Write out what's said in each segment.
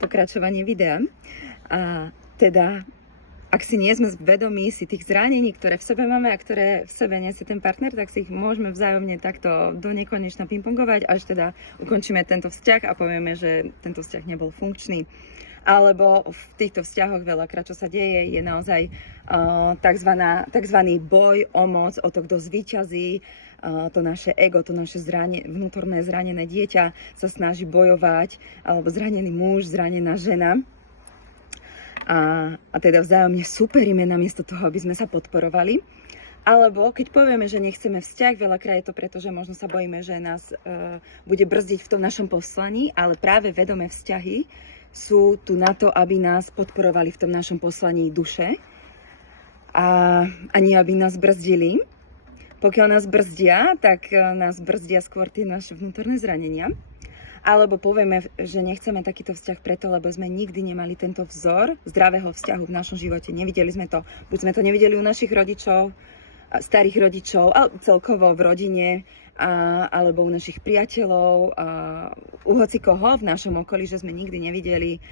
pokračovanie videa. A teda, ak si nie sme vedomí si tých zranení, ktoré v sebe máme a ktoré v sebe nesie ten partner, tak si ich môžeme vzájomne takto do nekonečna pingpongovať, až teda ukončíme tento vzťah a povieme, že tento vzťah nebol funkčný. Alebo v týchto vzťahoch veľakrát, čo sa deje, je naozaj takzvaný boj o moc, o to, kto zvíťazí. To naše ego, to naše vnútorné zranené dieťa sa snaží bojovať, alebo zranený muž, zranená žena. A teda vzájomne superíme namiesto toho, aby sme sa podporovali. Alebo keď povieme, že nechceme vzťah, veľakrát je to preto, že možno sa bojíme, že nás bude brzdiť v tom našom poslaní, ale práve vedomé vzťahy sú tu na to, aby nás podporovali v tom našom poslaní duše a nie aby nás brzdili. Pokiaľ nás brzdia, tak nás brzdia skôr tie naše vnútorné zranenia. Alebo povieme, že nechceme takýto vzťah preto, lebo sme nikdy nemali tento vzor zdravého vzťahu v našom živote. Nevideli sme to, buď sme to nevideli u našich rodičov, starých rodičov, celkovo v rodine, alebo u našich priateľov, u hocikoho v našom okolí, že sme nikdy nevideli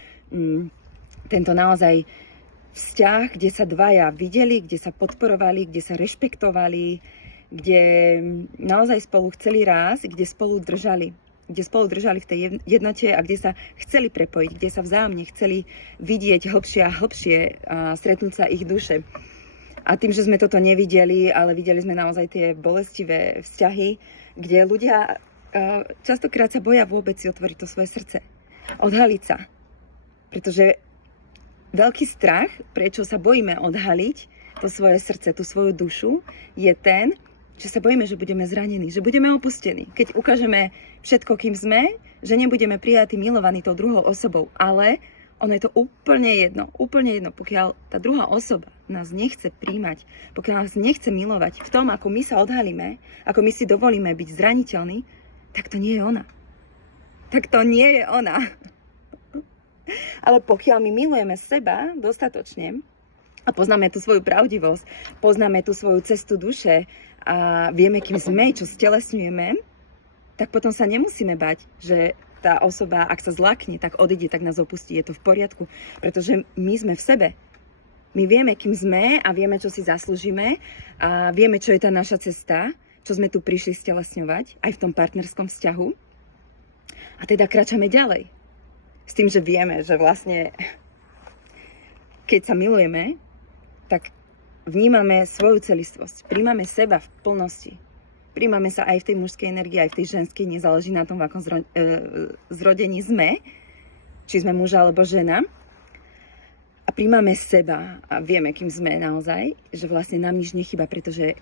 tento naozaj vzťah, kde sa dvaja videli, kde sa podporovali, kde sa rešpektovali, kde naozaj spolu chceli rásť, kde spolu držali v tej jednote a kde sa chceli prepojiť, kde sa vzájomne chceli vidieť hlbšie a hlbšie a stretnúť sa ich duše. A tým, že sme toto nevideli, ale videli sme naozaj tie bolestivé vzťahy, kde ľudia častokrát sa boja vôbec si otvoriť to svoje srdce, odhaliť sa. Pretože veľký strach, prečo sa bojíme odhaliť to svoje srdce, tú svoju dušu, je ten, že sa bojíme, že budeme zranení, že budeme opustení. Keď ukážeme všetko, kým sme, že nebudeme prijatí, milovaní tou druhou osobou. Ale ono je to úplne jedno, pokiaľ tá druhá osoba nás nechce príjmať, pokiaľ nás nechce milovať v tom, ako my sa odhalíme, ako my si dovolíme byť zraniteľní, tak to nie je ona. Ale pokiaľ my milujeme seba dostatočne a poznáme tú svoju pravdivosť, poznáme tú svoju cestu duše a vieme, kým sme, čo stelesňujeme, tak potom sa nemusíme bať, že tá osoba, ak sa zlakne, tak odíde, tak nás opustí. Je to v poriadku, pretože my sme v sebe. My vieme, kým sme a vieme, čo si zaslúžime a vieme, čo je tá naša cesta, čo sme tu prišli stelesňovať aj v tom partnerskom vzťahu. A teda kráčame ďalej. S tým, že vieme, že vlastne keď sa milujeme, tak vnímame svoju celistvosť, príjmame seba v plnosti. Príjmame sa aj v tej mužskej energii, aj v tej ženskej, nezáleží na tom, v akom zrodení sme, či sme muž alebo žena. A príjmame seba a vieme, kým sme naozaj, že vlastne nám nič nechýba, pretože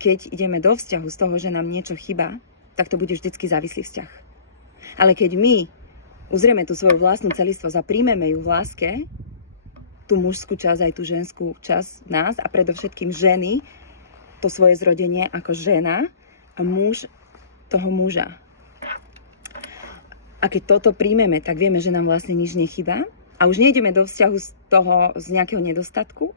keď ideme do vzťahu z toho, že nám niečo chýba, tak to bude vždycky závislý vzťah. Ale keď my uzrieme tú svoju vlastnú celistvosť a príjmeme ju v láske, tú mužskú časť, aj tú ženskú časť nás a predovšetkým ženy, to svoje zrodenie ako žena a muž toho muža. A keď toto príjmeme, tak vieme, že nám vlastne nič nechýba a už nejdeme do vzťahu z nejakého nedostatku,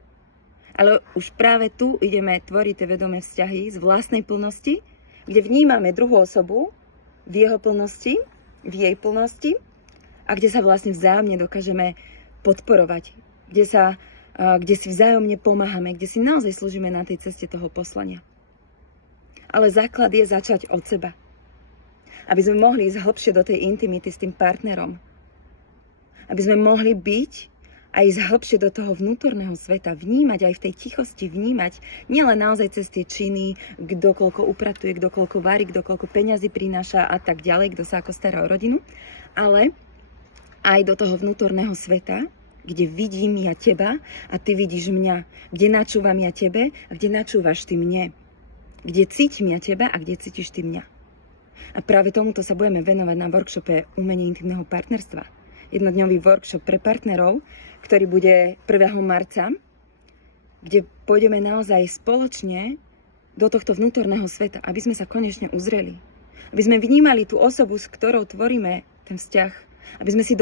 ale už práve tu ideme tvoriť tie vedomé vzťahy z vlastnej plnosti, kde vnímame druhú osobu v jeho plnosti, v jej plnosti a kde sa vlastne vzájomne dokážeme podporovať, kde si vzájomne pomáhame, kde si naozaj slúžime na tej ceste toho poslania. Ale základ je začať od seba. Aby sme mohli ísť hlbšie do tej intimity s tým partnerom. Aby sme mohli byť a ísť hlbšie do toho vnútorného sveta, vnímať aj v tej tichosti, vnímať nielen naozaj cez tie činy, kto koľko upratuje, kto koľko varí, kto koľko peňazí prináša a tak ďalej, kto sa ako stará o rodinu, ale aj do toho vnútorného sveta, kde vidím ja teba a ty vidíš mňa, kde načúvam ja tebe a kde načúvaš ty mne, kde cítim ja teba a kde cítiš ty mňa. A práve tomuto sa budeme venovať na workshope Umenie intimného partnerstva. Jednodňový workshop pre partnerov, ktorý bude 1. marca, kde pôjdeme naozaj spoločne do tohto vnútorného sveta, aby sme sa konečne uzreli. Aby sme vnímali tú osobu, s ktorou tvoríme ten vzťah. Aby sme si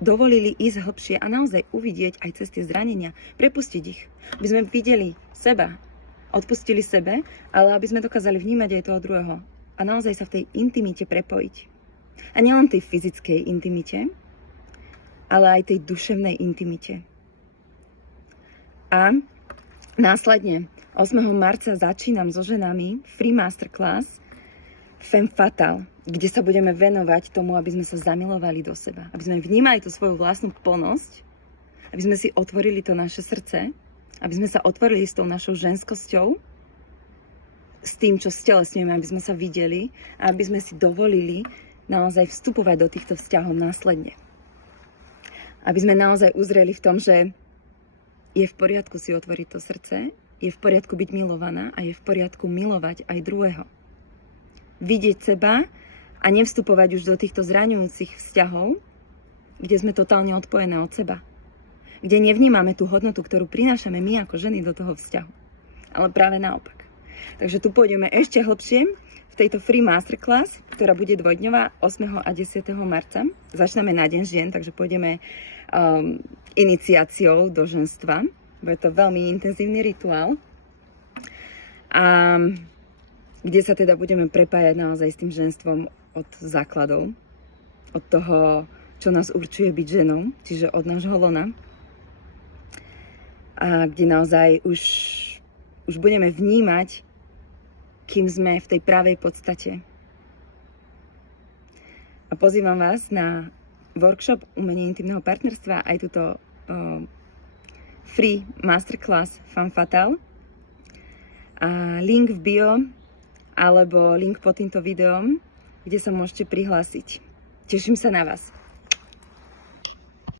dovolili ísť hlbšie a naozaj uvidieť aj cez tie zranenia, prepustiť ich. Aby sme videli seba, odpustili sebe, ale aby sme dokázali vnímať aj toho druhého. A naozaj sa v tej intimite prepojiť. A nielen tej fyzickej intimite, ale aj tej duševnej intimite. A následne 8. marca začínam so ženami free masterclass Femme Fatale, kde sa budeme venovať tomu, aby sme sa zamilovali do seba, aby sme vnímali tú svoju vlastnú plnosť, aby sme si otvorili to naše srdce, aby sme sa otvorili s tou našou ženskosťou, s tým, čo stelesňujeme, aby sme sa videli a aby sme si dovolili naozaj vstupovať do týchto vzťahov následne. Aby sme naozaj uzreli v tom, že je v poriadku si otvoriť to srdce, je v poriadku byť milovaná a je v poriadku milovať aj druhého. Vidieť seba a nevstupovať už do týchto zraňujúcich vzťahov, kde sme totálne odpojené od seba. Kde nevnímame tú hodnotu, ktorú prinášame my ako ženy do toho vzťahu. Ale práve naopak. Takže tu pôjdeme ešte hlbšie v tejto free masterclass, ktorá bude dvojdňová 8. a 10. marca. Začneme na Deň žien, takže pôjdeme iniciáciou do ženstva. Bude to veľmi intenzívny rituál. A kde sa teda budeme prepájať naozaj s tým ženstvom od základov. Od toho, čo nás určuje byť ženou, čiže od nášho lona. A kde naozaj už budeme vnímať, kým sme v tej pravej podstate. A pozývam vás na workshop Umenie intimného partnerstva, aj túto free masterclass Femme Fatale. A link v bio, alebo link pod týmto videom, kde sa môžete prihlásiť. Teším sa na vás.